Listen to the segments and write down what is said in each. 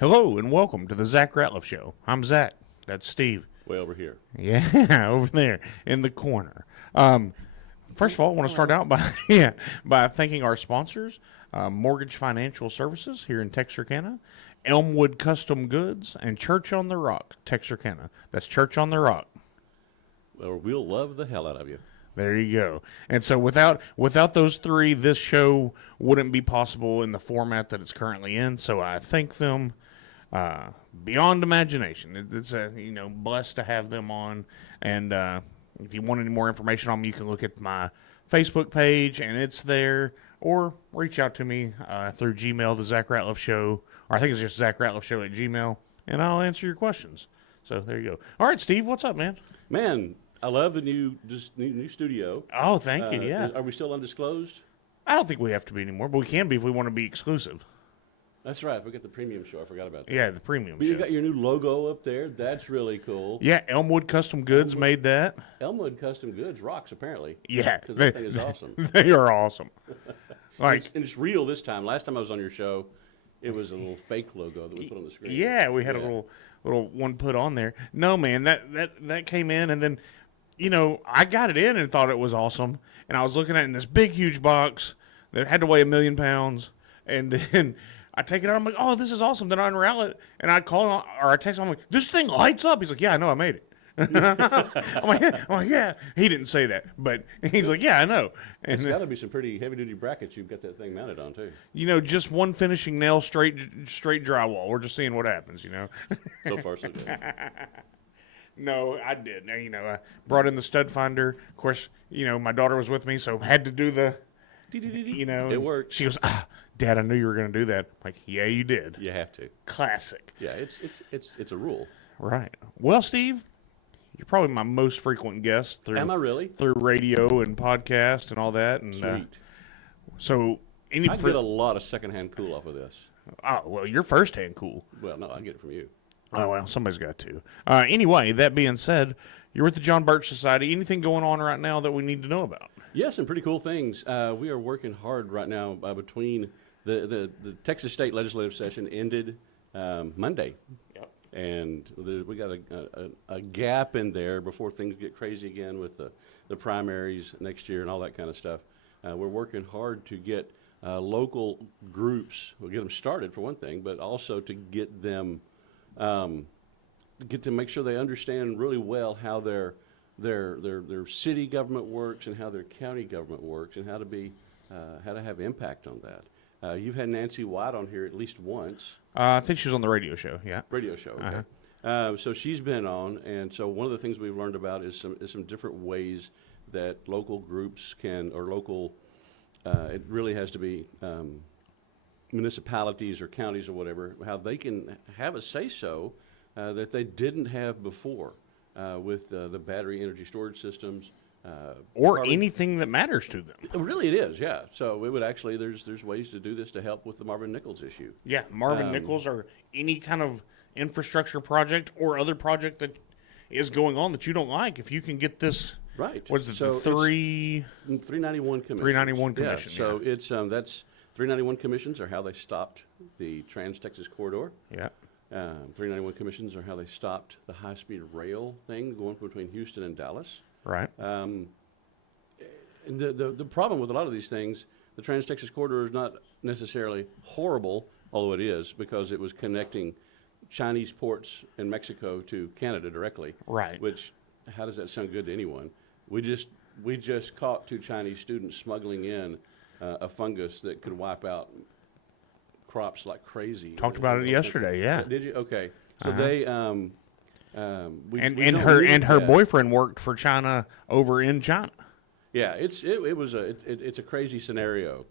Hello and welcome to the Zach Ratliff Show. I'm Zach. That's Steve. Way over here. Yeah, over there in the corner. First of all, I want to start out by by thanking our sponsors, Mortgage Financial Services here in Texarkana, Elmwood Custom Goods, and Church on the Rock, Texarkana. That's Church on the Rock. Or we'll love the hell out of you. There you go. And so without those three, this show wouldn't be possible in the format that it's currently in. So I thank them beyond imagination. It's blessed to have them on. And if you want any more information on me, you can look at my Facebook page, and it's there. Or reach out to me through Gmail, the Zach Ratliff Show, or I think it's just Zach Ratliff Show at Gmail, and I'll answer your questions. So there you go. All right, Steve, what's up, man? Man, I love the new studio. Oh, thank you. Yeah. Are we still undisclosed? I don't think we have to be anymore, but we can be if we want to be exclusive. That's right. We got the premium show. I forgot about that. Yeah, the premium But show. you got your new logo up there. That's really cool. Yeah, Elmwood Custom Goods made that. Elmwood Custom Goods rocks, apparently. Yeah. Because that thing is awesome. They are awesome. And it's real this time. Last time I was on your show, it was a little fake logo that we put on the screen. Yeah, we had a little one put on there. No, man, that came in, and then, I got it in and thought it was awesome, and I was looking at it in this big, huge box that had to weigh 1,000,000 pounds, and then I take it out, I'm like, oh, this is awesome. Then I unravel it, and I call him, or I text him, I'm like, this thing lights up. He's like, yeah, I know, I made it. I'm like, yeah. He didn't say that, but he's like, yeah, I know. And It's got to be some pretty heavy-duty brackets you've got that thing mounted on, too. Just one finishing nail, straight drywall. We're just seeing what happens, So far, so good. No, I did. I brought in the stud finder. Of course, my daughter was with me, so had to do the, It worked. She goes, Dad, I knew you were going to do that. I'm like, yeah, you did. You have to. Classic. Yeah, it's a rule. Right. Well, Steve, you're probably my most frequent guest through. Am I really? Through radio and podcast and all that. And Sweet. So I get a lot of secondhand cool off of this. Oh, well, you're firsthand cool. Well, no, I get it from you. Oh, well, somebody's got to. Anyway, that being said, you're with the John Birch Society. Anything going on right now that we need to know about? Yes, some pretty cool things. We are working hard right now between the Texas State Legislative Session ended Monday. Yep. And we got a gap in there before things get crazy again with the primaries next year and all that kind of stuff. We're working hard to get local groups, we'll get them started for one thing, but also to get them make sure they understand really well how their city government works and how their county government works and how to have impact on that. You've had Nancy White on here at least once. I think she was on the radio show, yeah. Radio show, okay. So she's been on, and so one of the things we've learned about is some different ways that local groups can, or local, it really has to be municipalities or counties or whatever, how they can have a say-so that they didn't have before with the battery energy storage systems. Or anything that matters to them. Really it is, yeah. So it would actually, there's ways to do this to help with the Marvin Nichols issue. Yeah, Marvin Nichols, or any kind of infrastructure project or other project that is going on that you don't like, if you can get this, right? What's it, so the 391 commission. 391 commission, yeah. So it's that's 391 commissions are how they stopped the Trans-Texas Corridor. Yeah. 391 commissions are how they stopped the high-speed rail thing going between Houston and Dallas. Right. And the problem with a lot of these things, the Trans-Texas Corridor is not necessarily horrible, although it is, because it was connecting Chinese ports in Mexico to Canada directly. Right. Which, how does that sound good to anyone? We just caught 2 Chinese students smuggling in a fungus that could wipe out crops like crazy. Talked about it yesterday, yeah. Did you? Okay. So they her boyfriend worked for China over in China. Yeah, it's a crazy scenario.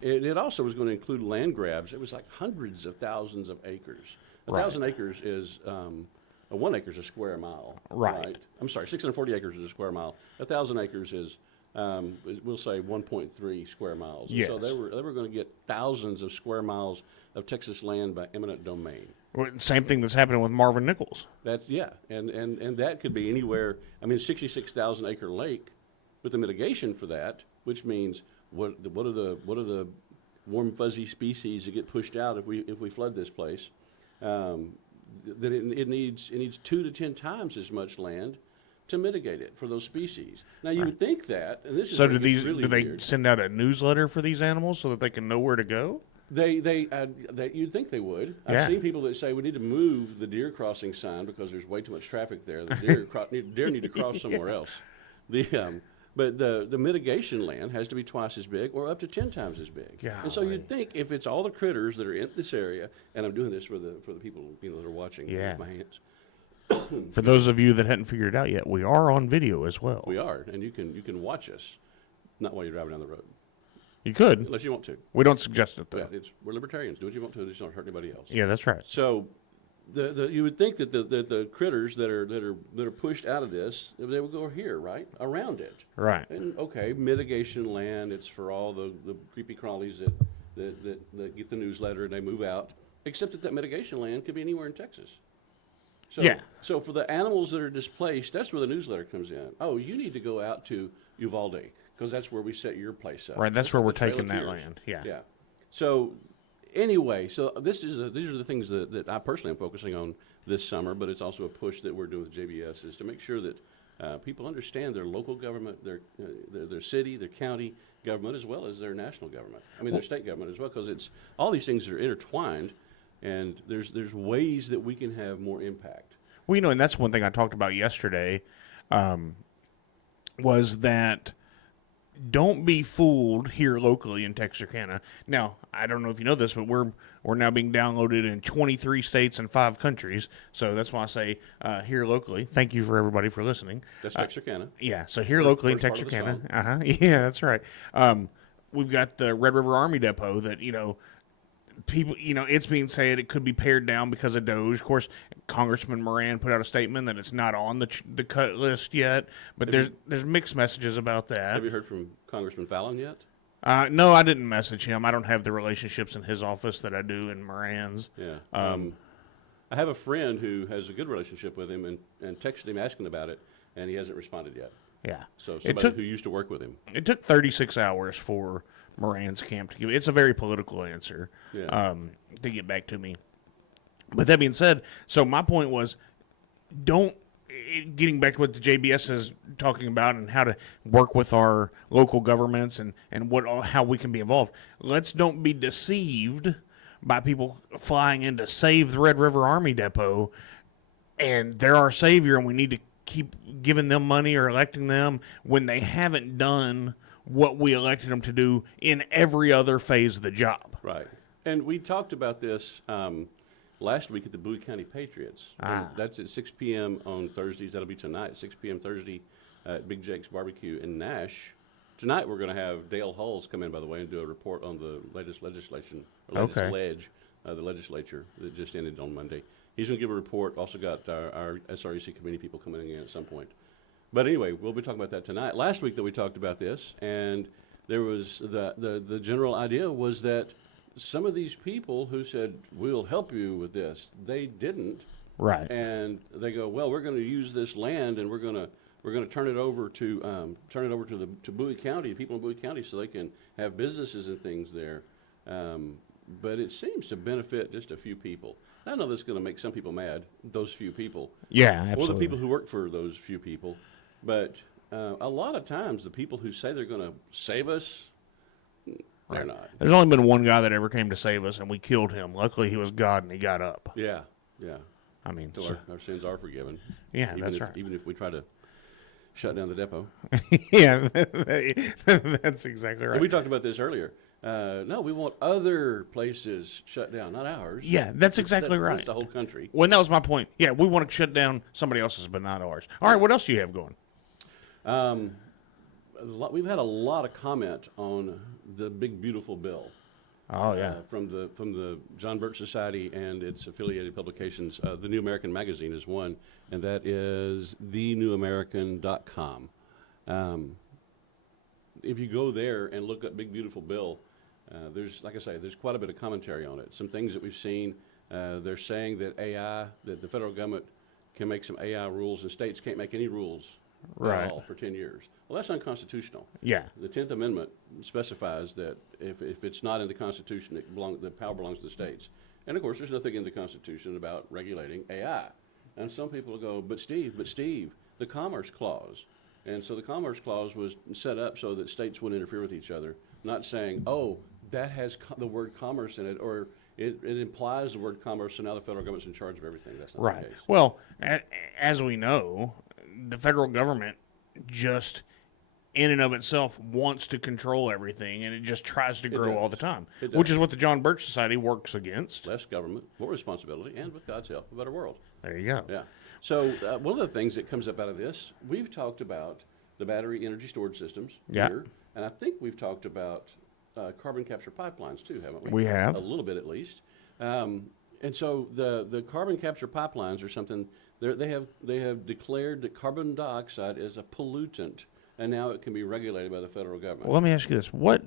It also was going to include land grabs. It was like hundreds of thousands of acres. 1,000 acres is 1 acre is a square mile. Right. I'm sorry, 640 acres is a square mile. 1,000 acres is we'll say 1.3 square miles. Yes. So they were going to get thousands of square miles of Texas land by eminent domain. Well, same thing that's happening with Marvin Nichols. That's and that could be anywhere. I mean, 66,000 acre lake with the mitigation for that, which means what are the warm fuzzy species that get pushed out if we flood this place. That it needs 2 to 10 times as much land to mitigate it for those species. Now you would think that, and this is So where do it gets these? really Do they weird. send out a newsletter for these animals so that they can know where to go? They you'd think they would. Yeah. I've seen people that say we need to move the deer crossing sign because there's way too much traffic there. The deer need to cross somewhere else. But the mitigation land has to be twice as big or up to 10 times as big. And so Golly. you'd think if it's all the critters that are in this area, and I'm doing this for the people that are watching Yeah. with my hands. For those of you that hadn't figured it out yet, we are on video as well. We are, and you can watch us, not while you're driving down the road, You could. unless you want to. We don't suggest it though. Yeah, we're libertarians. Do what you want to. Just don't hurt anybody else. Yeah, that's right. So, you would think that the critters that are pushed out of this, they would go here, right, around it. Right. And okay, mitigation land. It's for all the creepy crawlies that get the newsletter and they move out. Except that mitigation land could be anywhere in Texas. So, Yeah. So for the animals that are displaced, that's where the newsletter comes in. Oh, you need to go out to Uvalde because that's where we set your place up. Right. That's where the we're Trail of taking that Tears. land. Yeah. Yeah. So anyway, so these are the things that I personally am focusing on this summer, but it's also a push that we're doing with JBS is to make sure that people understand their local government, their city, their county government, as well as their national government. I mean, their state government as well, because it's all these things are intertwined, and there's ways that we can have more impact. Well, and that's one thing I talked about yesterday, was that don't be fooled here locally in Texarkana. Now, I don't know if you know this, but we're now being downloaded in 23 states and 5 countries. So that's why I say here locally. Thank you for everybody for listening. That's Texarkana. Yeah, so here locally in first part of the Texarkana. Yeah, that's right. We've got the Red River Army Depot that, people, it's being said it could be pared down because of Doge. Of course, Congressman Moran put out a statement that it's not on the cut list yet, but there's mixed messages about that. Have you heard from Congressman Fallon yet? No, I didn't message him. I don't have the relationships in his office that I do in Moran's. Yeah. I have a friend who has a good relationship with him and texted him asking about it, and he hasn't responded yet. Yeah. So somebody who used to work with him. It took 36 hours for Moran's camp to give. It's a very political answer. Yeah. To get back to me. But that being said, so my point was, getting back to what the JBS is talking about and how to work with our local governments and how we can be involved. Let's don't be deceived by people flying in to save the Red River Army Depot, and they're our savior, and we need to keep giving them money or electing them when they haven't done what we elected them to do in every other phase of the job. Right. And we talked about this last week at the Bowie County Patriots. And that's at 6 p.m. on Thursdays. That'll be tonight, 6 p.m. Thursday at Big Jake's Barbecue in Nash. Tonight we're going to have Dale Hulls come in, by the way, and do a report on the latest legislation, or latest the legislature that just ended on Monday. He's going to give a report. Also got our SREC committee people coming in at some point. But anyway, we'll be talking about that tonight. Last week that we talked about this, and there was the general idea was that some of these people who said, we'll help you with this, they didn't. Right. And they go, well, we're going to use this land and we're going to turn it over to Bowie County, people in Bowie County, so they can have businesses and things there. But it seems to benefit just a few people. I know that's going to make some people mad, those few people. Yeah, absolutely. Or the people who work for those few people. But a lot of times the people who say they're going to save us, they're not. There's only been one guy that ever came to save us, and we killed him. Luckily, he was God, and he got up. Yeah, yeah. I mean, So our sins are forgiven. yeah, that's right. Even if we try to shut down the depot. Yeah, that's exactly right. And we talked about this earlier. No, we want other places shut down, not ours. Yeah, that's exactly right. That's the whole country. Well, that was my point. Yeah, we want to shut down somebody else's, but not ours. All right, what else do you have going? We've had a lot of comment on the big beautiful bill. Oh yeah, From the John Birch Society and its affiliated publications. The New American Magazine is one, and that is thenewamerican.com. If you go there and look up Big Beautiful Bill, there's, like I say, there's quite a bit of commentary on it. Some things that we've seen, they're saying that that the federal government can make some AI rules and states can't make any rules Right. at all for 10 years. Well, that's unconstitutional. Yeah. The 10th Amendment specifies that if it's not in the Constitution, the power belongs to the states. And of course, there's nothing in the Constitution about regulating AI. And some people will go, but Steve, the Commerce Clause. And so the Commerce Clause was set up so that states wouldn't interfere with each other, not saying, oh, that has the word commerce in it, or it implies the word commerce, so now the federal government's in charge of everything. That's not Right. the case. Well, as we know, the federal government just in and of itself wants to control everything, and it just tries to grow all the time, It which does. is what the John Birch Society works against. Less government, more responsibility, and with God's help, a better world. There you go. Yeah. So one of the things that comes up out of this, we've talked about the battery energy storage systems Yeah. here, and I think we've talked about carbon capture pipelines too, haven't we? We have. A little bit at least. And so the carbon capture pipelines are something, they have declared that carbon dioxide is a pollutant, and now it can be regulated by the federal government. Well, let me ask you this: what,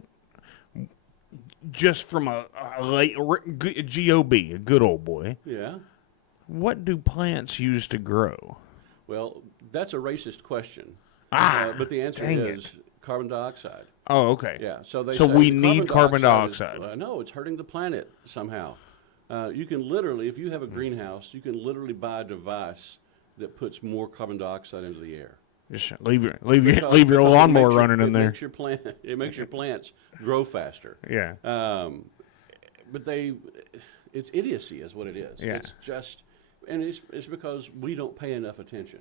just from a GOB, a good old boy, Yeah. what do plants use to grow? Well, that's a racist question. But the answer dang is it. carbon dioxide. Oh, okay. Yeah, so they So say we the need carbon dioxide. No, it's hurting the planet somehow. You can literally, if you have a greenhouse, you can literally buy a device that puts more carbon dioxide into the air. Just leave your Because leave your it lawnmower makes your- running in it there. Makes your plant, it makes your plants grow faster. Yeah. But it's idiocy is what it is. Yeah. It's just, and it's because we don't pay enough attention.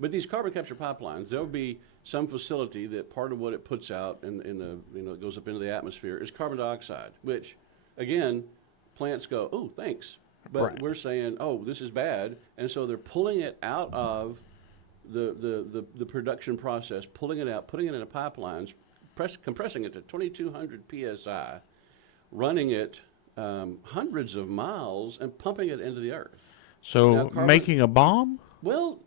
But these carbon capture pipelines, there'll be some facility that part of what it puts out in the, it goes up into the atmosphere is carbon dioxide, which, again, plants go, oh, thanks. But Right. we're saying, oh, this is bad. And so they're pulling it out of the production process, pulling it out, putting it into pipelines, compressing it to 2,200 PSI, running it hundreds of miles and pumping it into the earth. So Now, carbon- making a bomb? Well,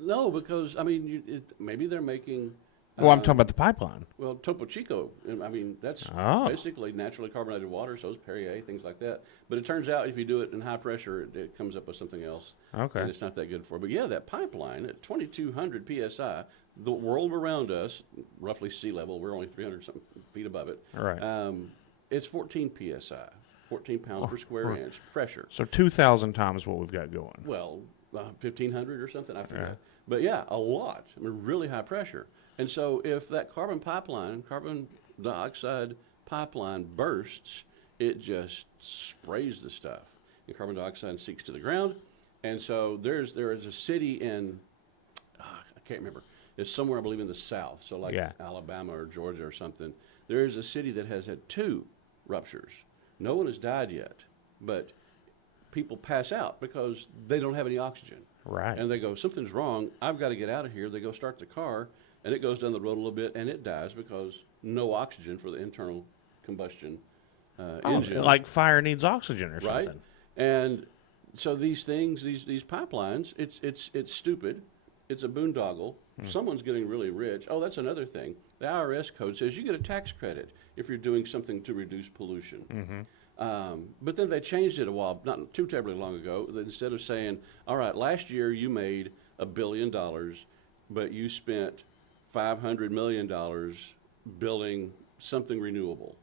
no, because, I mean, maybe they're making... Well, I'm talking about the pipeline. Well, Topo Chico, I mean, that's Oh. basically naturally carbonated water, so is Perrier, things like that. But it turns out if you do it in high pressure, it comes up with something else. Okay. And it's not that good for it. But yeah, that pipeline at 2,200 PSI, the world around us, roughly sea level, we're only 300-something feet above it. Right. It's 14 PSI, 14 pounds per square inch pressure. So 2,000 times what we've got going. Well, 1,500 or something, I forget. Yeah. But yeah, a lot. I mean, really high pressure. And so if that carbon dioxide pipeline bursts, it just sprays the stuff. And carbon dioxide sinks to the ground. And so there is a city in, I can't remember. It's somewhere, I believe, in the south. So like Yeah. Alabama or Georgia or something. There is a city that has had 2 ruptures. No one has died yet, but people pass out because they don't have any oxygen. Right. And they go, something's wrong. I've got to get out of here. They go start the car, and it goes down the road a little bit, and it dies because no oxygen for the internal combustion engine. Like fire needs oxygen or right? something. And so these things, these pipelines, it's stupid. It's a boondoggle. Someone's getting really rich. Oh, that's another thing. The IRS code says you get a tax credit if you're doing something to reduce pollution. But then they changed it a while, not too terribly long ago. That instead of saying, all right, last year you made $1 billion, but you spent $500 million building something renewable.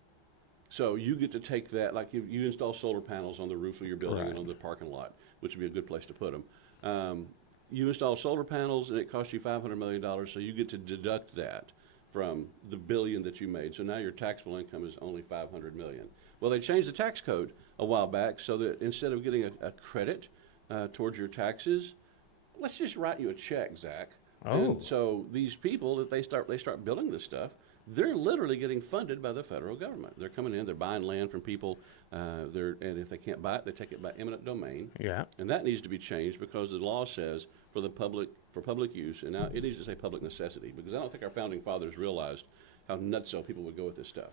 So you get to take that, like you install solar panels on the roof of your building and Right. on the parking lot, which would be a good place to put them. You install solar panels and it costs you $500 million, so you get to deduct that from the billion that you made. So now your taxable income is only $500 million. Well, they changed the tax code a while back so that instead of getting a credit towards your taxes, let's just write you a check, Zach. Oh. And so these people that they start building this stuff, they're literally getting funded by the federal government. They're coming in, they're buying land from people, and if they can't buy it, they take it by eminent domain. Yeah. And that needs to be changed because the law says for public use, and now it needs to say public necessity, because I don't think our founding fathers realized how nutso people would go with this stuff.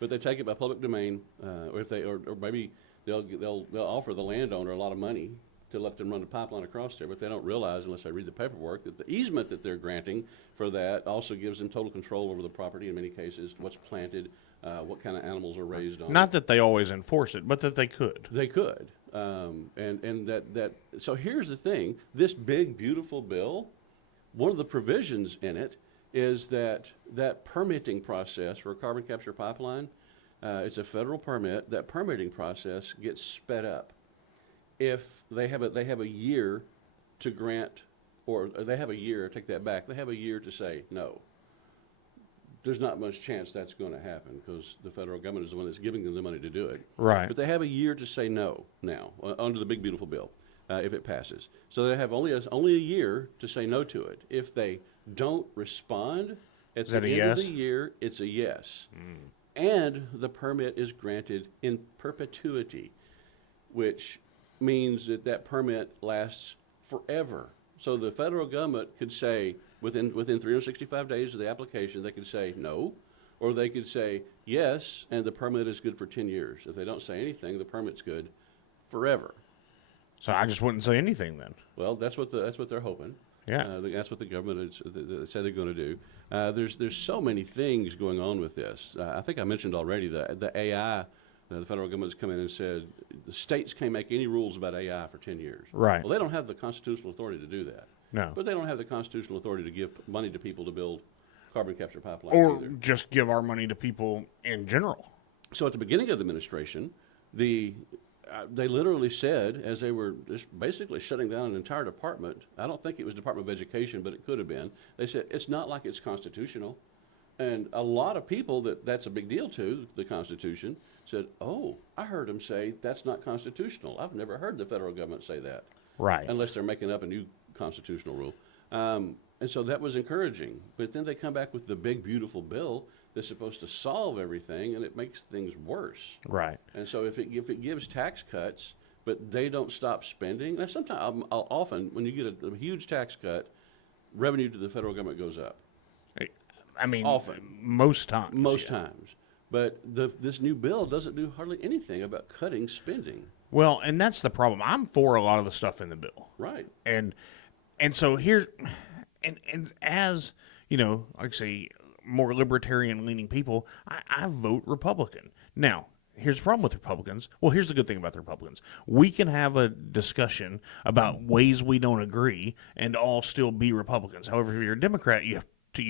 But they take it by public domain, or maybe they'll offer the landowner a lot of money to let them run the pipeline across there, but they don't realize, unless they read the paperwork, that the easement that they're granting for that also gives them total control over the property in many cases, what's planted, what kind of animals are raised on it. Not that they always enforce it, but that they could. They could. So here's the thing. This big, beautiful bill one of the provisions in it is that permitting process for a carbon capture pipeline, it's a federal permit. That permitting process gets sped up if they have a year to grant, or they have a year. Take that back. They have a year to say no. There's not much chance that's going to happen because the federal government is the one that's giving them the money to do it. Right. But they have a year to say no now under the big beautiful bill if it passes. So they have only a year to say no to it. If they don't respond at the end of the year, it's a yes. And the permit is granted in perpetuity, which means that permit lasts forever. So the federal government could say within 365 days of the application, they could say no, or they could say yes, and the permit is good for 10 years. If they don't say anything, the permit's good forever. So I just wouldn't say anything then. Well, that's what they're hoping. Yeah. That's what the government said they're going to do. There's so many things going on with this. I think I mentioned already the AI. The federal government's come in and said the states can't make any rules about AI for 10 years. Right. Well, they don't have the constitutional authority to do that. No. But they don't have the constitutional authority to give money to people to build carbon capture pipelines Or either. just give our money to people in general. So at the beginning of the administration, they literally said, as they were just basically shutting down an entire department, I don't think it was Department of Education, but it could have been, they said, it's not like it's constitutional. And a lot of people that's a big deal to, the Constitution, said, oh, I heard them say that's not constitutional. I've never heard the federal government say that. Right. Unless they're making up a new constitutional rule. And so that was encouraging. But then they come back with the big, beautiful bill that's supposed to solve everything, and it makes things worse. Right. And so if it gives tax cuts, but they don't stop spending, now sometimes, often, when you get a huge tax cut, revenue to the federal government goes up. I mean, Often. most times. Most times. But this new bill doesn't do hardly anything about cutting spending. Well, and that's the problem. I'm for a lot of the stuff in the bill. Right. And so here, and as, you know, like I say, more libertarian leaning people, I vote Republican. Now, here's the problem with Republicans. Well, here's the good thing about the Republicans. We can have a discussion about ways we don't agree and all still be Republicans. However, if you're a Democrat, you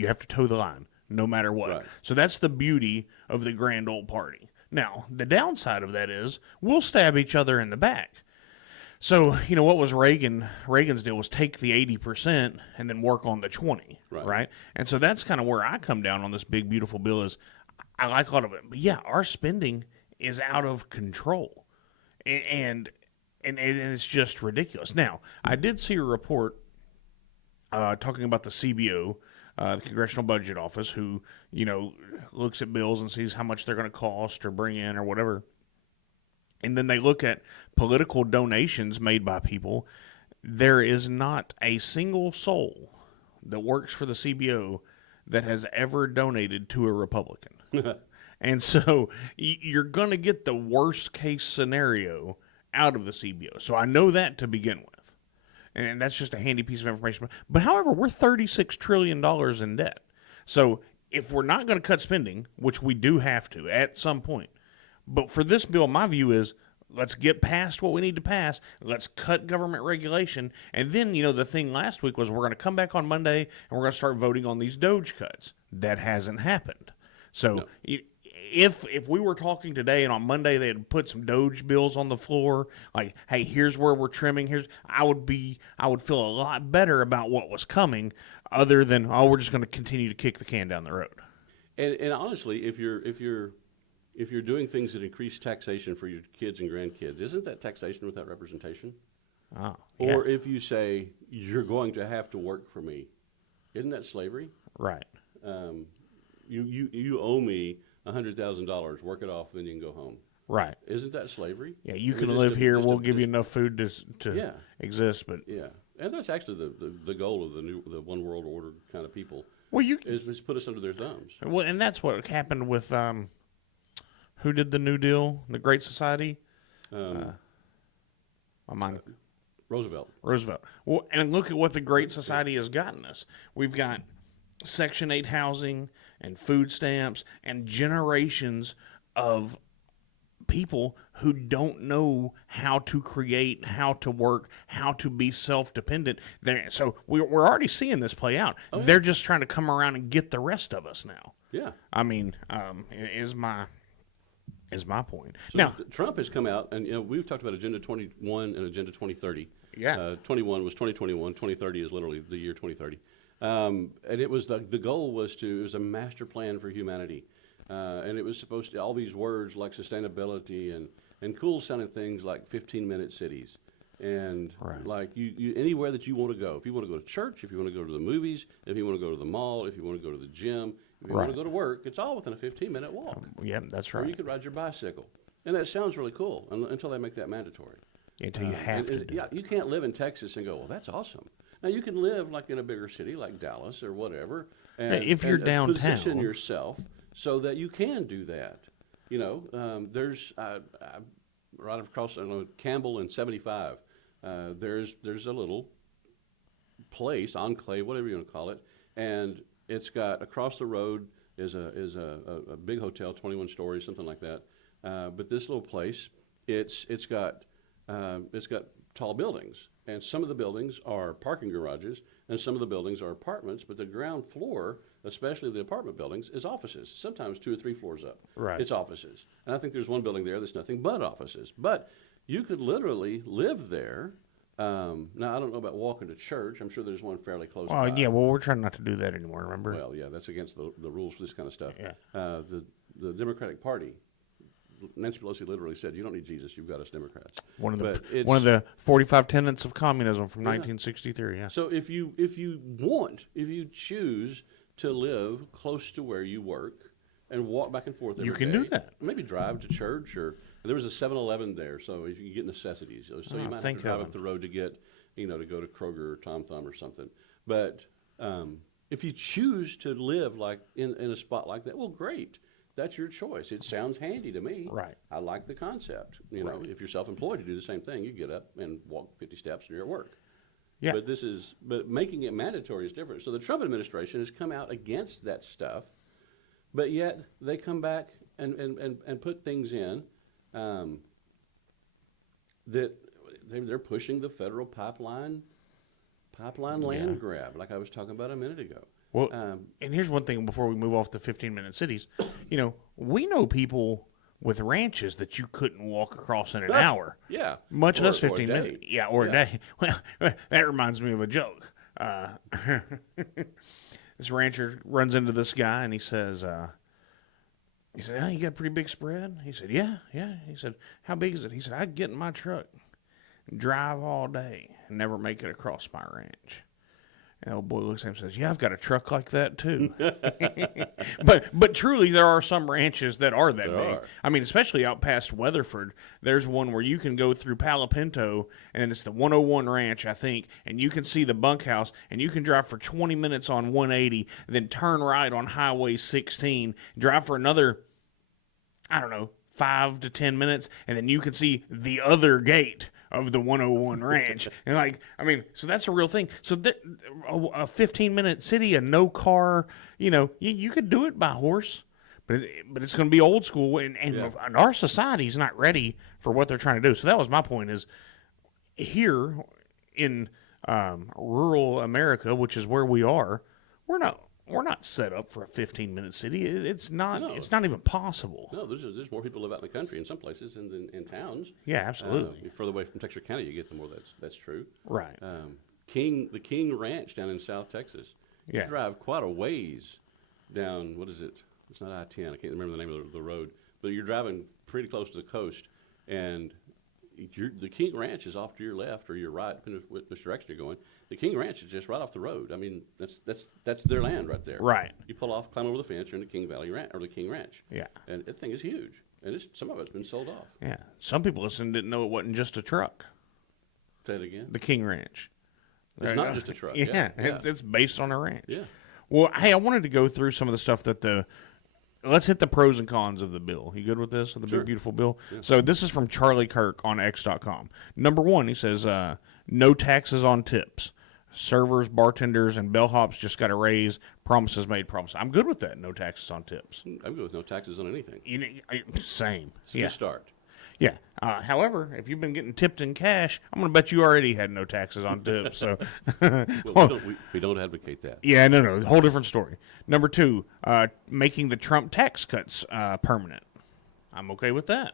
have to toe the line no matter what. Right. So that's the beauty of the grand old party. Now, the downside of that is we'll stab each other in the back. So, you know, what was Reagan's deal was take the 80% and then work on the 20, right? And so that's kind of where I come down on this big, beautiful bill is I like all of it. But yeah, our spending is out of control. And it's just ridiculous. Now, I did see a report talking about the CBO, the Congressional Budget Office, who, you know, looks at bills and sees how much they're going to cost or bring in or whatever. And then they look at political donations made by people. There is not a single soul that works for the CBO that has ever donated to a Republican. And so you're going to get the worst case scenario out of the CBO. So I know that to begin with. And that's just a handy piece of information. But however, we're $36 trillion in debt. So if we're not going to cut spending, which we do have to at some point, but for this bill, my view is let's get past what we need to pass. Let's cut government regulation. And then, you know, the thing last week was we're going to come back on Monday and we're going to start voting on these Doge cuts. That hasn't happened. So no. If we were talking today and on Monday they had put some Doge bills on the floor, like, hey, here's where we're trimming, I would feel a lot better about what was coming, other than, oh, we're just going to continue to kick the can down the road. And honestly, if you're doing things that increase taxation for your kids and grandkids, isn't that taxation without representation? Oh, yeah. Or if you say you're going to have to work for me, isn't that slavery? Right. You owe me $100,000, work it off, then you can go home. Right. Isn't that slavery? Yeah, you can live here. We'll give you enough food to exist, but yeah, and that's actually the goal of the one world order kind of people. Well, is put us under their thumbs. Well, and that's what happened with who did the New Deal, the Great Society. Roosevelt. Well, and look at what the Great Society has gotten us. We've got Section 8 housing and food stamps and generations of people who don't know how to create, how to work, how to be self-dependent. So we're already seeing this play out. Oh, yeah. They're just trying to come around and get the rest of us now. Yeah. I mean, is my point. So Now, Trump has come out, and we've talked about Agenda 21 and Agenda 2030. Yeah. 21 was 2021. 2030 is literally the year 2030. And it was the goal was it was a master plan for humanity. And it was supposed to, all these words like sustainability and cool sounding things like 15-minute cities. And Right. like you anywhere that you want to go. If you want to go to church, if you want to go to the movies, if you want to go to the mall, if you want to go to the gym, if you want Right. to go to work, it's all within a 15-minute walk. yeah, that's Or you right. could ride your bicycle. And that sounds really cool until they make that mandatory. Until you have And to do yeah, it. you can't live in Texas and go, well, that's awesome. Now, you can live like in a bigger city like Dallas or whatever. And, if you're and position downtown. yourself so that you can do that. There's right across Campbell and 75. There's a little place, enclave, whatever you want to call it, and it's got across the road is a big hotel, 21 stories, something like that. But this little place, it's got tall buildings, and some of the buildings are parking garages, and some of the buildings are apartments. But the ground floor, especially the apartment buildings, is offices. Sometimes 2 or 3 floors up, Right. it's offices. And I think there's one building there that's nothing but offices. But you could literally live there. Now I don't know about walking to church. I'm sure there's one fairly close by. Yeah, well, we're trying not to do that anymore, remember? Well, yeah, that's against the rules for this kind of stuff. Yeah. The Democratic Party, Nancy Pelosi literally said, "You don't need Jesus. You've got us Democrats." One of But the it's- one of the 45 tenets of communism from 1963. Yeah. So if you choose to live close to where you work and walk back and forth every You can day, do that. Maybe drive to church, or there was a 7-Eleven there, so if you can get necessities. So you might have think to drive of up the road to get, to go to Kroger or Tom Thumb or something. But if you choose to live like in a spot like that, well, great. That's your choice. It sounds handy to me. Right. I like the concept. If you're self-employed, you do the same thing. You get up and walk 50 steps and you're at work. Yeah. But making it mandatory is different. So the Trump administration has come out against that stuff, but yet they come back and put things in that they're pushing the federal pipeline land grab, like I was talking about a minute ago. Well, and here's one thing before we move off the 15-minute cities. We know people with ranches that you couldn't walk across in an hour. Yeah. Much Or- less or a 15 day. minutes. Yeah, or a Yeah. day. Well, that reminds me of a joke. This rancher runs into this guy and he says, "Oh, you got a pretty big spread?" He said, yeah. He said, "How big is it?" He said, "I'd get in my truck, drive all day, and never make it across my ranch." And the old boy looks at him and says, "Yeah, I've got a truck like that too." But truly, there are some ranches that are that There big. are. I mean, especially out past Weatherford, there's one where you can go through Palo Pinto, and it's the 101 Ranch, I think, and you can see the bunkhouse, and you can drive for 20 minutes on 180, then turn right on Highway 16, drive for another, I don't know, 5 to 10 minutes, and then you can see the other gate of the 101 Ranch. And so that's a real thing. So a 15-minute city, a no car, you could do it by horse, but it's going to be old school, and our society's not ready for what they're trying to do. So that was my point, is here in rural America, which is where we are, we're not set up for a 15-minute city. It's not. No. It's not even possible. No, there's more people live out in the country in some places than in towns. Yeah, absolutely. The further away from Texarkana County you get, the more that's true. Right. The King Ranch down in South Texas. Yeah. You drive quite a ways down. What is it? It's not I-10. I can't remember the name of the road. But you're driving pretty close to the coast, and the King Ranch is off to your left or your right, depending on which direction you're going. The King Ranch is just right off the road. I mean, that's their land right there. Right. You pull off, climb over the fence, you're in the King Valley Ranch or the King Ranch. Yeah. And that thing is huge, and some of it's been sold off. Yeah. Some people listening didn't know it wasn't just a truck. Say it again. The King Ranch. It's not just a truck. Yeah. It's based on a ranch. Yeah. Well, hey, I wanted to go through some of the stuff that let's hit the pros and cons of the bill. You good with this? The Sure. big, beautiful bill? Yeah. So this is from Charlie Kirk on X.com. Number one, he says, no taxes on tips. Servers, bartenders, and bellhops just got a raise. Promises made, promises. I'm good with that. No taxes on tips. I'm good with no taxes on anything. Same. It's a good start. Yeah. However, if you've been getting tipped in cash, I'm going to bet you already had no taxes on tips. So, Well, we don't advocate that. yeah, no, whole different story. Number two, making the Trump tax cuts permanent. I'm okay with that.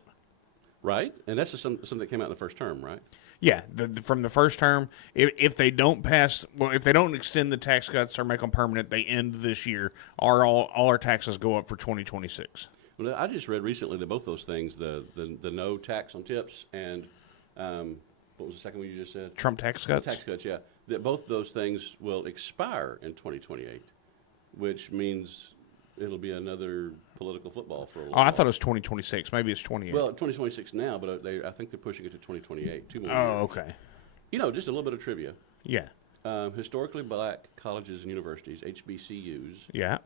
Right? And that's just something that came out in the first term, right? Yeah, from the first term, if they don't pass, well, if they don't extend the tax cuts or make them permanent, they end this year. All our taxes go up for 2026. Well, I just read recently that both those things, the no tax on tips and what was the second one you just said? Trump tax cuts. Tax cuts, yeah. That both those things will expire in 2028, which means it'll be another political football for a little Oh, I while. thought it was 2026. Maybe it's 28. Well, 2026 now, but I think they're pushing it to 2028. 2 more years. Oh, okay. You know, just a little bit of trivia. Yeah, Historically black colleges and universities, HBCUs, yeah.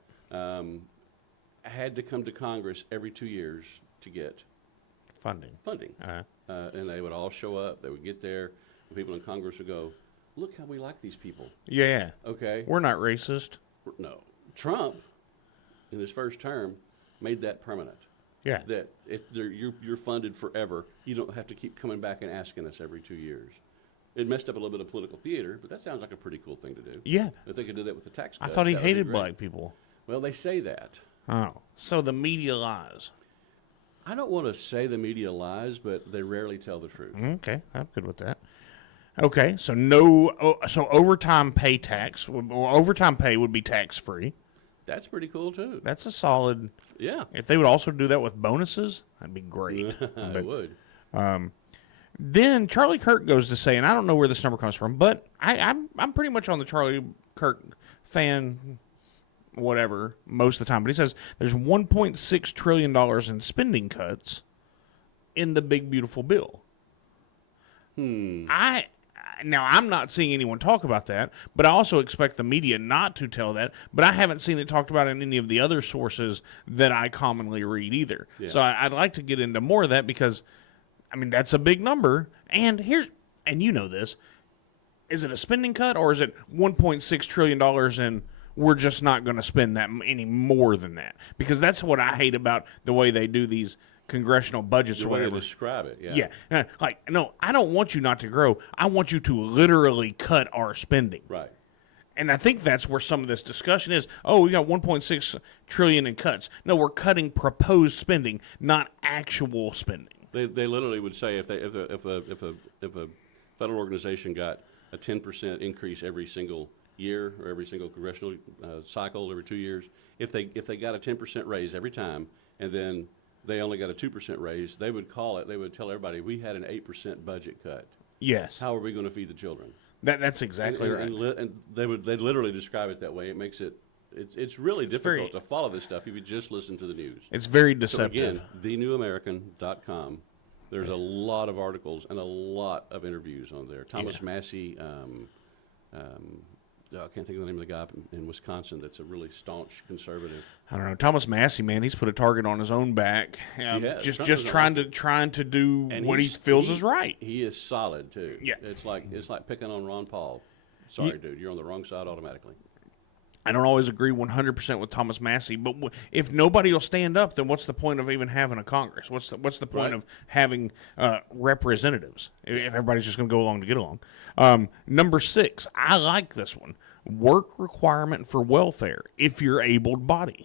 had to come to Congress every 2 years to get Funding. funding. And they would all show up. They would get there. And people in Congress would go, look how we like these people. Yeah. Okay? We're not racist. No. Trump, in his first term, made that permanent. Yeah. That you're funded forever. You don't have to keep coming back and asking us every 2 years. It messed up a little bit of political theater, but that sounds like a pretty cool thing to do. Yeah. If they could do that with the tax I cuts, thought he that would be hated great. black people. Well, they say that. Oh. So the media lies. I don't want to say the media lies, but they rarely tell the truth. Okay, I'm good with that. Okay, so so overtime pay tax, or overtime pay would be tax free. That's pretty cool too. That's a solid. Yeah, If they would also do that with bonuses, that'd be great. I would. Then Charlie Kirk goes to say, and I don't know where this number comes from, but I'm pretty much on the Charlie Kirk fan, whatever, most of the time. But he says there's $1.6 trillion in spending cuts in the big beautiful bill. Now I'm not seeing anyone talk about that, but I also expect the media not to tell that. But I haven't seen it talked about in any of the other sources that I commonly read either. Yeah. So I'd like to get into more of that because, I mean, that's a big number. And you know this, is it a spending cut or is it $1.6 trillion and we're just not going to spend that any more than that? Because that's what I hate about the way they do these congressional budgets The or way whatever. to describe it, yeah. Yeah. No, I don't want you not to grow. I want you to literally cut our spending. Right. And I think that's where some of this discussion is. Oh, we got 1.6 trillion in cuts. No, we're cutting proposed spending, not actual spending. They literally would say if a federal organization got a 10% increase every single year or every single congressional cycle every 2 years, if they got a 10% raise every time and then they only got a 2% raise, they would call it. They would tell everybody we had an 8% budget cut. Yes. How are we going to feed the children? That's exactly right. And they'd literally describe it that way. It makes it's really difficult very- to follow this stuff if you just listen to the news. It's very So deceptive. again, thenewamerican.com. There's a lot of articles and a lot of interviews on there. Thomas Massey, I can't think of the name of the guy in Wisconsin that's a really staunch conservative. I don't know. Thomas Massey, man, he's put a target on his own back. has. Just Trump just doesn't trying to do And what he feels is right. He is solid too. Yeah. It's like picking on Ron Paul. Sorry, dude, you're on the wrong side automatically. I don't always agree 100% with Thomas Massey, but if nobody will stand up, then what's the point of even having a Congress? What's the point Right. of having representatives if everybody's just going to go along to get along? Number 6, I like this one. Work requirement for welfare if you're able-bodied.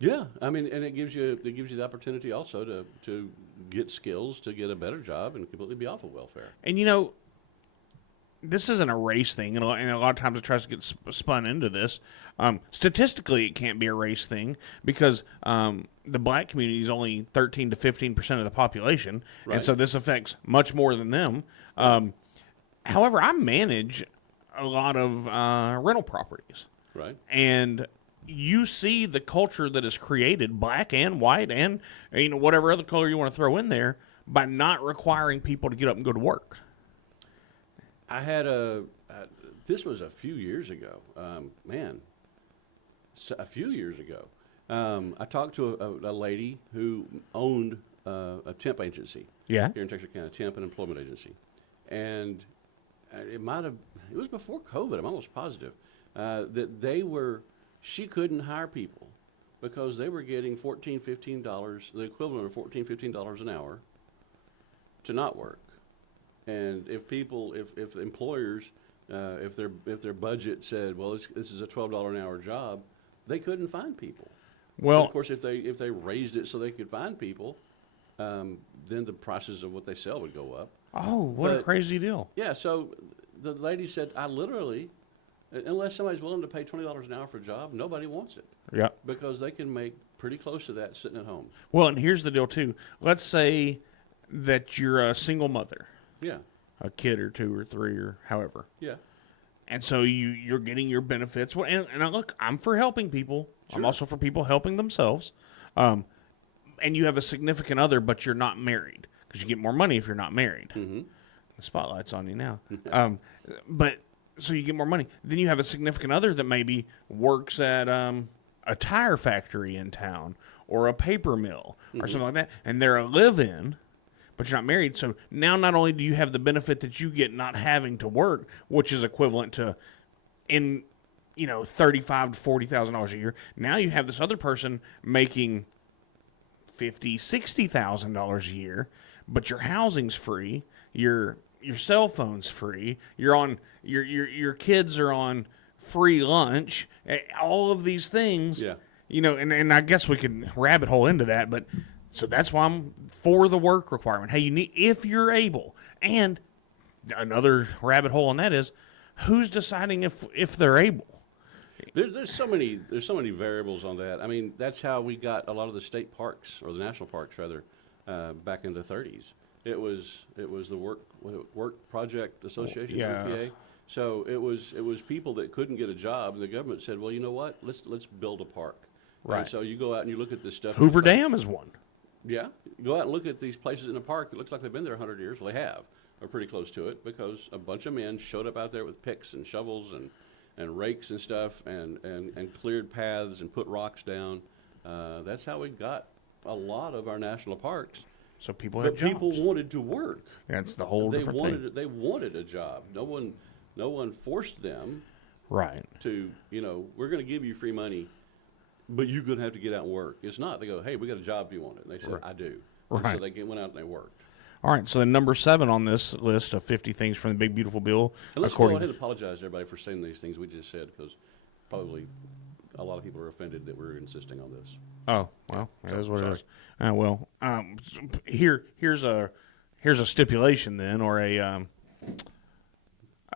Yeah, I mean, and it gives you the opportunity also to get skills to get a better job and completely be off of welfare. And you know, this isn't a race thing, and a lot of times it tries to get spun into this. Statistically, it can't be a race thing because the black community is only 13 to 15% of the population, Right. and so this affects much more than them. However, I manage a lot of rental properties, Right. and you see the culture that is created, black and white, and whatever other color you want to throw in there, by not requiring people to get up and go to work. I had this was a few years ago, a few years ago. I talked to a lady who owned a temp agency Yeah. here in Texarkana, temp and employment agency. And it was before COVID, I'm almost positive, that she couldn't hire people because they were getting $14, $15, the equivalent of $14, $15 an hour to not work. And if employers, if their budget said, well, this is a $12 an hour job, they couldn't find people. Well, And of course, if they raised it so they could find people, then the prices of what they sell would go up. oh, what a but- crazy deal. Yeah, so the lady said, I literally, unless somebody's willing to pay $20 an hour for a job, nobody wants it Yeah. because they can make pretty close to that sitting at home. Well, and here's the deal too. Let's say that you're a single mother, Yeah, a kid or two or three or however, yeah, and so you're getting your benefits. Well, and look, I'm for helping people. I'm Sure. also for people helping themselves. And you have a significant other, but you're not married because you get more money if you're not married. mm-hmm. The spotlight's on you now. But so you get more money. Then you have a significant other that maybe works at a tire factory in town or a paper mill or something like that, and they're a live-in, but you're not married. So now not only do you have the benefit that you get not having to work, which is equivalent to $35,000 to $40,000 a year. Now you have this other person making $50,000, $60,000 a year, but your housing's free, your cell phone's free, your kids are on free lunch, all of these things. Yeah. And I guess we could rabbit hole into that, but so that's why I'm for the work requirement. Hey, you need if you're able, and another rabbit hole on that is who's deciding if they're able. There's so many variables on that. I mean, that's how we got a lot of the state parks, or the national parks rather, back in the 30s. It was the Work Project Association, Yeah. WPA. So it was people that couldn't get a job, and the government said, well, you know what? Let's build a park. Right. And so you go out and you look at this stuff. Hoover Dam is one. Yeah, go out and look at these places in the park that looks like they've been there 100 years. Well, they have, or pretty close to it, because a bunch of men showed up out there with picks and shovels and rakes and stuff, and cleared paths and put rocks down. That's how we got a lot of our national parks. So people have But jobs. people wanted to work. That's the whole They different wanted thing. they wanted a job. No one forced them Right. to, we're going to give you free money, but you're going to have to get out and work. It's not. They go, hey, we got a job. Do you want it? And they said, Right. I do. And Right. so they went out and they worked. All right. So then number 7 on this list of 50 things from the Big Beautiful Bill, And let's go according ahead to and apologize to everybody for saying these things we just said, because probably a lot of people are offended that we're insisting on this. oh well, it So, is what sorry. it is. Here's a stipulation then, or a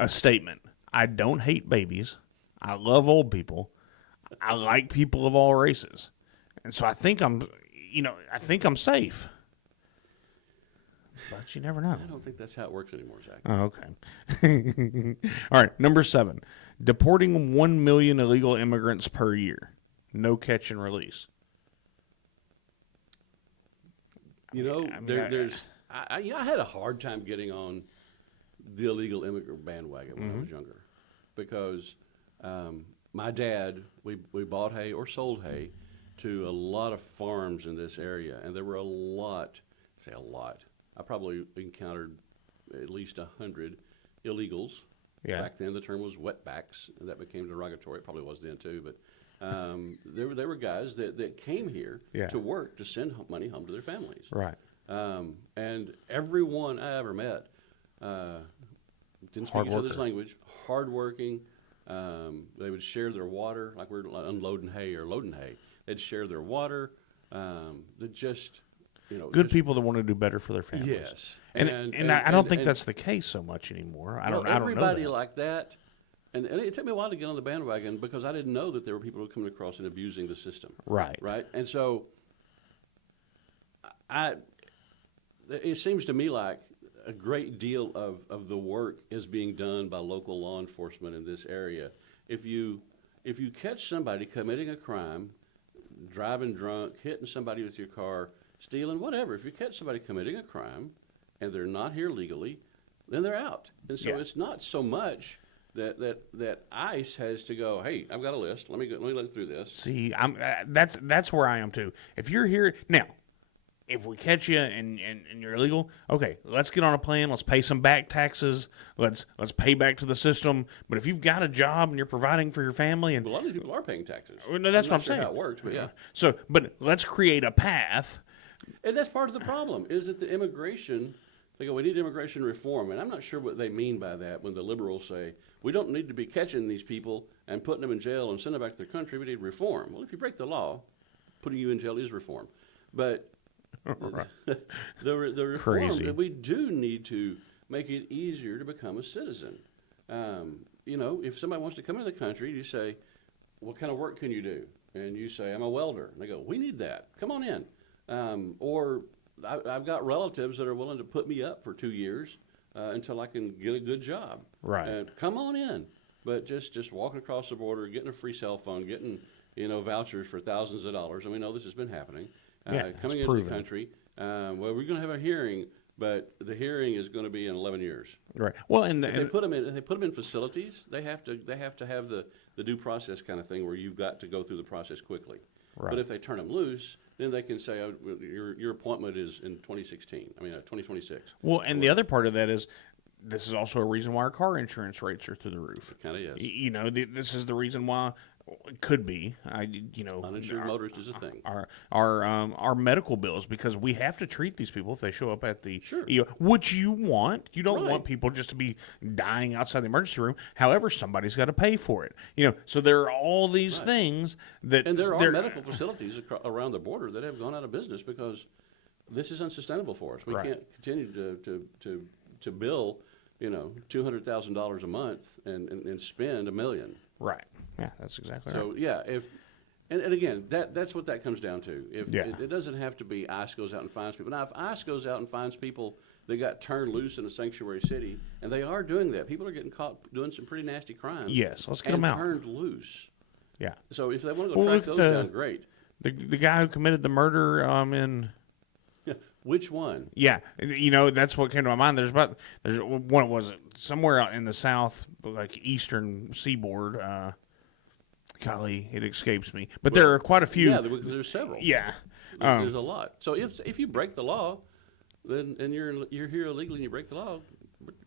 statement. I don't hate babies. I love old people. I like people of all races, and so I think I'm safe. But you never know. I don't think that's how it works anymore, Zach. Oh, okay. All right, number 7. Deporting 1 million illegal immigrants per year. No catch and release. I had a hard time getting on the illegal immigrant bandwagon when I was younger, because my dad, we bought hay or sold hay to a lot of farms in this area, and there were a lot. I probably encountered at least 100 illegals. Yeah. Back then, the term was wetbacks, and that became derogatory. It probably was then too, but there were guys that came here Yeah. to work to send money home to their families. Right. And everyone I ever met didn't speak Hard each other's worker. language, hardworking. They would share their water, like we're unloading hay or loading hay. They'd share their water. They just, Good just- people that want to do better for their families. Yes, And I don't think that's the case so much anymore. I don't know everybody that. like that. And it took me a while to get on the bandwagon, because I didn't know that there were people who were coming across and abusing the system. Right. Right. And so it seems to me like a great deal of the work is being done by local law enforcement in this area. If you catch somebody committing a crime, driving drunk, hitting somebody with your car, stealing, whatever, if you catch somebody committing a crime and they're not here legally, then they're out. And so Yeah. it's not so much that ICE has to go, hey, I've got a list. Let me look through this. See, that's where I am too. If you're here now, if we catch you and you're illegal, okay, let's get on a plan. Let's pay some back taxes. Let's pay back to the system. But if you've got a job and you're providing for your family, and A lot of these people are paying taxes. well, no, that's I'm what I'm not sure saying. how it works, but yeah. So, but let's create a path. And that's part of the problem, is that the immigration, they go, we need immigration reform. And I'm not sure what they mean by that when the liberals say, we don't need to be catching these people and putting them in jail and sending them back to their country. We need reform. Well, if you break the law, putting you in jail is reform. But the reform, Crazy. that we do need to make it easier to become a citizen. You know, if somebody wants to come into the country, you say, what kind of work can you do? And you say, I'm a welder. And they go, we need that. Come on in. Or I've got relatives that are willing to put me up for 2 years until I can get a good job. Right. Come on in. But just walking across the border, getting a free cell phone, getting, you know, vouchers for thousands of dollars, and we know this has been happening. Yeah, Coming it's into proven. the country. Well, we're going to have a hearing, but the hearing is going to be in 11 years. Right. Well, and, If they put them in facilities, they have to have the due process kind of thing where you've got to go through the process quickly. Right. But if they turn them loose, then they can say, oh, well, your appointment is in 2026. well, and the other part of that is this is also a reason why our car insurance rates are through the roof. Kind of is. You know, this is the reason why it could be. You know, Uninsured motorist is a thing. our medical bills, because we have to treat these people if they show up at the Sure. ER, which you want. You don't Right. want people just to be dying outside the emergency room. However, somebody's got to pay for it. You know, so there are all these Right. things that And there are medical facilities around the border that have gone out of business because this is unsustainable for us. We Right. can't continue to bill, you know, $200,000 a month and spend $1 million. Right. Yeah, that's exactly right. So yeah, and again, that's what that comes down to. If Yeah. it doesn't have to be ICE goes out and finds people. Now, if ICE goes out and finds people that got turned loose in a sanctuary city, and they are doing that, people are getting caught doing some pretty nasty crimes. Yes, let's get and them out. turned loose. Yeah. So if they want to go Well, track look those at down, great. The guy who committed the murder in. Which one? Yeah, you know, that's what came to my mind. There's one, was it somewhere out in the south, like eastern seaboard. Golly, it escapes me. But there are quite a few. Yeah, there's several. Yeah. There's a lot. So if you break the law, then and you're here illegally and you break the law,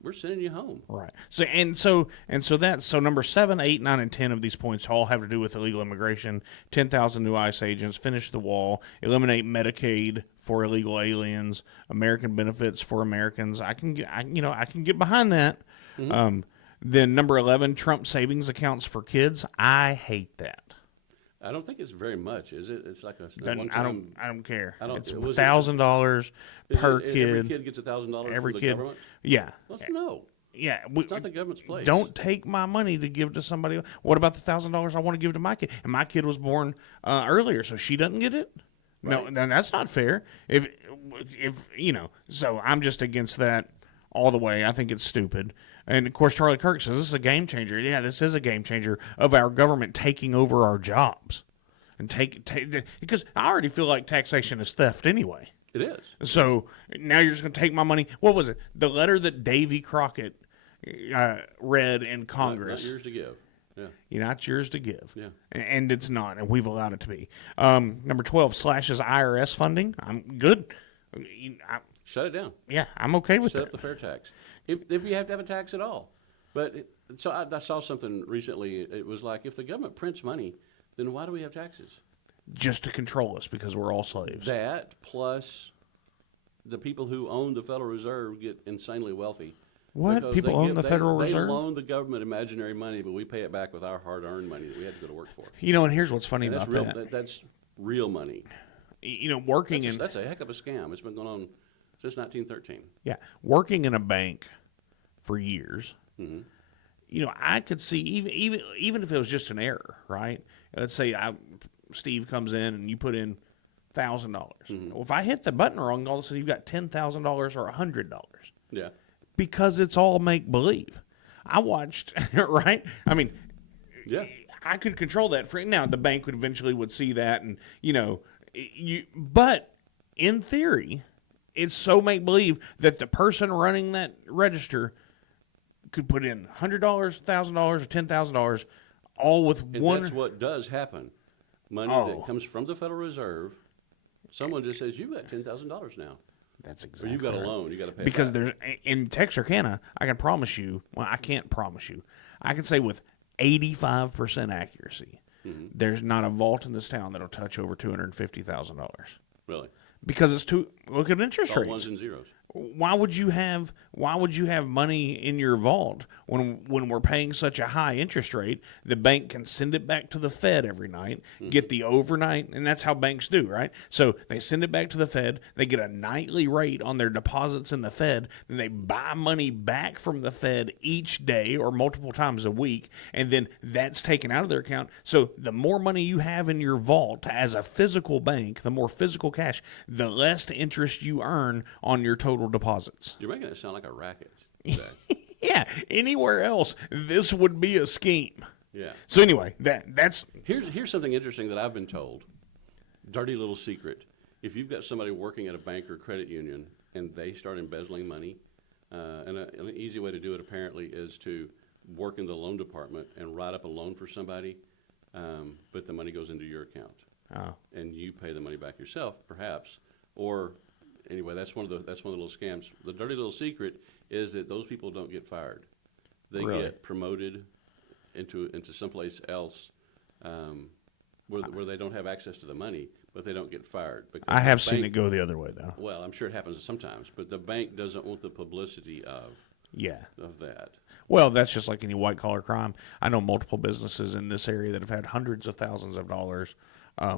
we're sending you home. Right. So number 7, 8, 9, and 10 of these points all have to do with illegal immigration. 10,000 new ICE agents, finish the wall, eliminate Medicaid for illegal aliens, American benefits for Americans. I can get behind that. Then number 11, Trump savings accounts for kids. I hate that. I don't think it's very much, is it? It's like a Then one I time. don't care. I don't- It's was it just- $1,000 per Every kid. kid gets $1,000 Every from the kid. government. Yeah. No, Yeah. it's not the government's place. Don't take my money to give to somebody else. What about the $1,000 I want to give to my kid? And my kid was born earlier, so she doesn't get it. No, Right. then that's not fair. If you know, so I'm just against that all the way. I think it's stupid. And of course, Charlie Kirk says this is a game changer. Yeah, this is a game changer of our government taking over our jobs and take because I already feel like taxation is theft anyway. It is. So now you're just going to take my money. What was it? The letter that Davy Crockett read in Congress. Not yours to give. Yeah. Not yours to give. Yeah. And it's not, and we've allowed it to be. Number 12, slashes IRS funding. I'm good. Shut it down. Yeah, I'm okay with Set that. up the fair tax. If you have to have a tax at all. But so I saw something recently. It was like, if the government prints money, then why do we have taxes? Just to control us because we're all slaves. That plus the people who own the Federal Reserve get insanely wealthy. What? Because People own the Federal They Reserve? loan the government imaginary money, but we pay it back with our hard-earned money that we had to go to work for. And here's what's funny And about that's real. that. That's real money. Working That's a heck of a scam. It's been going on since 1913. working in a bank for years. Mm-hmm. I could see even if it was just an error, right? Let's say Steve comes in and you put in $1,000. Well, if I hit the button wrong, all of a sudden you've got $10,000 or $100 Yeah. because it's all make believe. I watched, right? I mean, Yeah. I could control that. Now the bank would see that, and but in theory, it's so make believe that the person running that register could put in $100, $1,000, or $10,000, all with And one. that's what does happen. Money Oh. that comes from the Federal Reserve Someone just says, you've got $10,000 now. That's Or exactly you've got a right. loan, you got to pay it Because back. there's in Texarkana, I can promise you. Well, I can't promise you. I can say with 85% accuracy, there's not a vault in this town that'll touch over $250,000 Really. because it's too. Look at interest All rates. ones and zeros. Why would you have money in your vault when we're paying such a high interest rate? The bank can send it back to the Fed every night, get the overnight, and that's how banks do, right? So they send it back to the Fed, they get a nightly rate on their deposits in the Fed, then they buy money back from the Fed each day or multiple times a week, and then that's taken out of their account. So the more money you have in your vault as a physical bank, the more physical cash, the less interest you earn on your total deposits. You're making it sound like a racket. Zach. Yeah, anywhere else, this would be a scheme. Yeah. So anyway, that's Here's something interesting that I've been told. Dirty little secret. If you've got somebody working at a bank or credit union and they start embezzling money, an easy way to do it apparently is to work in the loan department and write up a loan for somebody, but the money goes into your account. And you pay the money back yourself, perhaps. Or anyway, that's one of the little scams. The dirty little secret is that those people don't get fired; they Really? get promoted into someplace else where they don't have access to the money, but they don't get fired. Because I have the seen it bank- go the other way though. Well, I'm sure it happens sometimes, but the bank doesn't want the publicity Yeah. of that. Well, that's just like any white collar crime. I know multiple businesses in this area that have had hundreds of thousands of dollars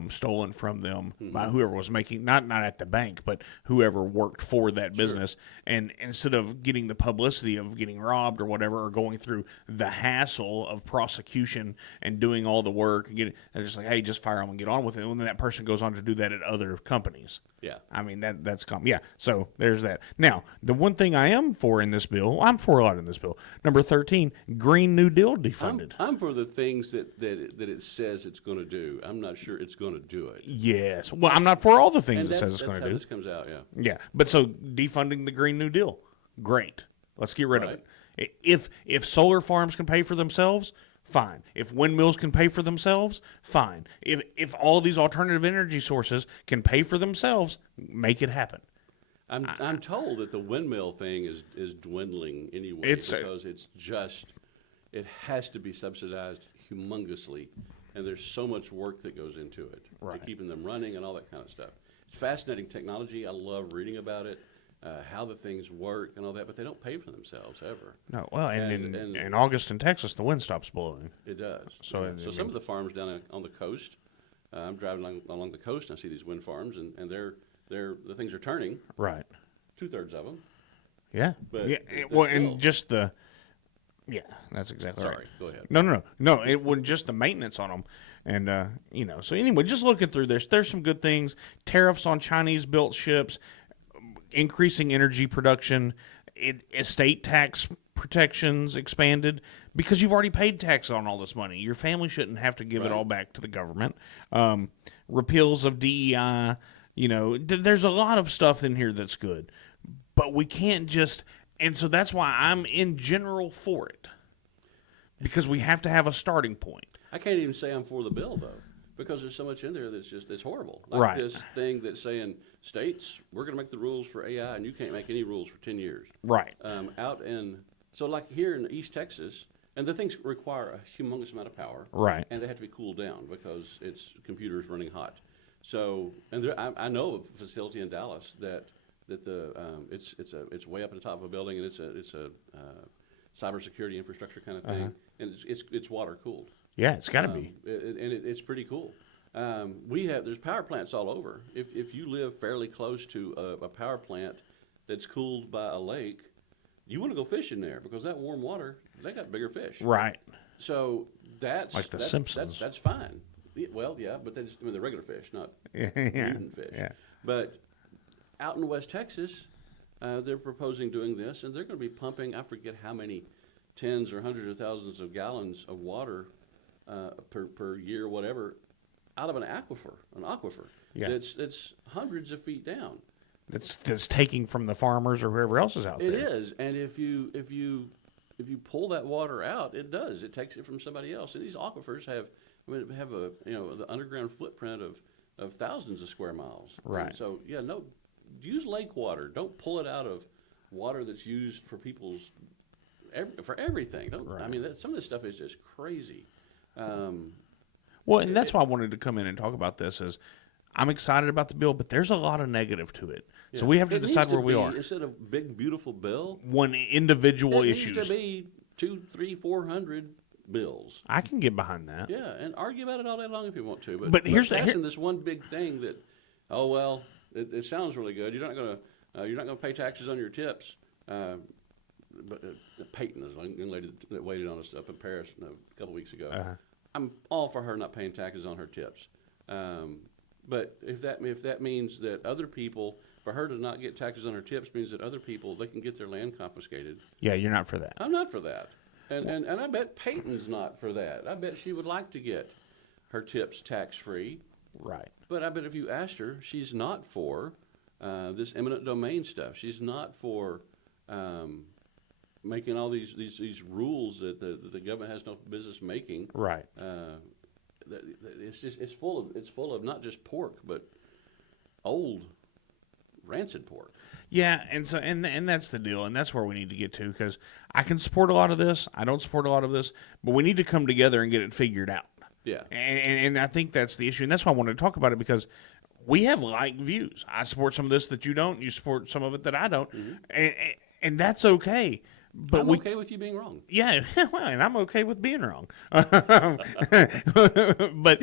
stolen from them by whoever was making not at the bank, but whoever worked for that business. And instead of getting the publicity of getting robbed or whatever, or going through the hassle of prosecution and doing all the work, they're just like, hey, just fire them and get on with it. And then that person goes on to do that at other companies. Yeah. I mean, that's common. Yeah, so there's that. Now, the one thing I am for in this bill, I'm for a lot in this bill. Number 13, Green New Deal defunded. I'm for the things that it says it's going to do. I'm not sure it's going to do it. Yes. Well, I'm not for all the things And it says it's that's going how to do. this comes out, yeah. Yeah, but so defunding the Green New Deal, great. Let's get rid of Right. it. If solar farms can pay for themselves, fine. If windmills can pay for themselves, fine. If all of these alternative energy sources can pay for themselves, make it happen. I'm told that the windmill thing is dwindling anyway because it has to be subsidized humongously, and there's so much work that goes into it Right. to keeping them running and all that kind of stuff. It's fascinating technology. I love reading about it, how the things work and all that, but they don't pay for themselves ever. No, well, and And- in August in Texas, the wind stops blowing. It does. So, Yeah. I So mean- some of the farms down on the coast, I'm driving along the coast and I see these wind farms, and the things are turning, Right. 2/3 of them. Yeah. But yeah. it's Well, still- and just the. Yeah, that's exactly right. Sorry, go ahead. No. It was just the maintenance on them, and So anyway, just looking through this, there's some good things. Tariffs on Chinese-built ships, increasing energy production, estate tax protections expanded because you've already paid tax on all this money. Your family shouldn't have to give it Right. all back to the government. Repeals of DEI. There's a lot of stuff in here that's good, but we can't just. And so that's why I'm in general for it, because we have to have a starting point. I can't even say I'm for the bill though, because there's so much in there it's horrible. Like Right. this thing that's saying states, we're going to make the rules for AI, and you can't make any rules for 10 years. Right. So like here in East Texas, and the things require a humongous amount of power. Right. And they have to be cooled down because it's computers running hot. So, and I know of a facility in Dallas that it's way up at the top of a building, and it's a cybersecurity infrastructure kind of thing, and it's water cooled. Yeah, it's got to be. It's pretty cool. There's power plants all over. If you live fairly close to a power plant that's cooled by a lake, you want to go fishing there because that warm water, they got bigger fish. Right. So Like the Simpsons. That's fine. Well, yeah, but the regular fish, not Yeah. mutant fish. Yeah. But out in West Texas, they're proposing doing this, and they're going to be pumping, I forget how many tens or hundreds of thousands of gallons of water per year, or whatever, out of an aquifer. Yeah. That's hundreds of feet down. That's taking from the farmers or whoever else is out It there. is, and if you pull that water out, it takes it from somebody else. And these aquifers have the underground footprint of of thousands of square miles. Right. And so, yeah, no, use lake water. Don't pull it out of water that's used for people's, for everything. Don't, I Right. mean, some of this stuff is just crazy. Well, and that's why I wanted to come in and talk about this. Is I'm excited about the bill, but there's a lot of negative to it. So we have to It needs decide where we be, are. Instead of big, beautiful bill, One individual it issues. needs to be 200, 300, 400 bills. I can get behind that. Yeah, and argue about it all day long if you want to. But here's the- passing this one big thing that, oh well, it sounds really good. You're not gonna pay taxes on your tips. But Peyton is a young lady that waited on us up in Paris a couple weeks ago. I'm all for her not paying taxes on her tips. But if that means that other people, for her to not get taxes on her tips means that other people, they can get their land confiscated. Yeah, you're not for that. I'm not for that. And I bet Peyton's not for that. I bet she would like to get her tips tax-free. Right. But I bet if you asked her, she's not for this eminent domain stuff. She's not for making all these rules that the government has no business making. Right. It's full of not just pork, but old rancid pork. Yeah, and so and that's the deal, and that's where we need to get to, because I can support a lot of this. I don't support a lot of this, but we need to come together and get it figured out. Yeah. And I think that's the issue, and that's why I wanted to talk about it, because we have like views. I support some of this that you don't. You support some of it that I don't, and that's okay. But I'm okay with you being wrong. Yeah, well, and I'm okay with being wrong. But,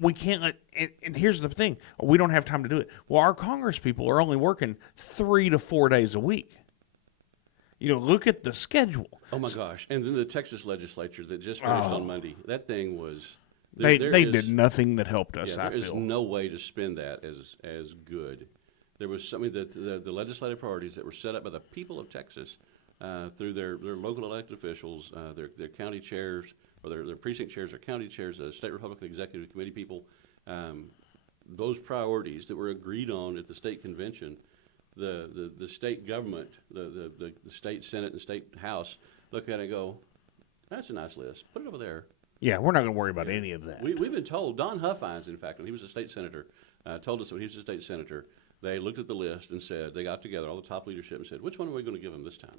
we can't let, and here's the thing, we don't have time to do it. Well, our Congress people are only working 3 to 4 days a week. Look at the schedule. Oh my gosh! And then the Texas legislature that just finished on Monday. That thing was. They there did nothing that helped us, Yeah, I there is feel. no way to spin that as good. There was something that the legislative priorities that were set up by the people of Texas through their local elected officials, their county chairs, or their precinct chairs, or county chairs, state Republican Executive Committee people, those priorities that were agreed on at the state convention, the state government, the state Senate and state House look at it and go, that's a nice list. Put it over there. Yeah, we're not going to worry about any of that. We've been told, Don Huffines, in fact, when he was a state senator, told us when he was a state senator, they looked at the list and said, they got together, all the top leadership, and said, which one are we going to give them this time?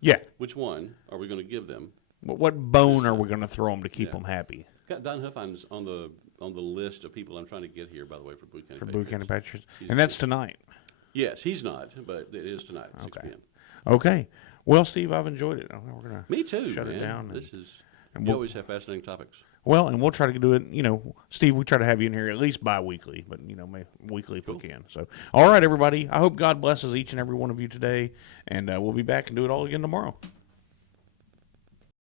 Yeah. Which one are we going to give them? What bone are we going to throw them to keep them happy? Got Don Huffines on the list of people I'm trying to get here, by the way, for Bowie County For Bowie Patriots. County Patriots. And that's tonight. Yes, he's not, but it is tonight, 6 Okay. p.m. Okay. Well, Steve, I've enjoyed it. We're gonna Me too, shut man. it down. This is, and you we'll- always have fascinating topics. Well, and we'll try to do it, Steve, we try to have you in here at least bi-weekly, but, weekly if we can. So, all right, everybody. I hope God blesses each and every one of you today, and we'll be back and do it all again tomorrow.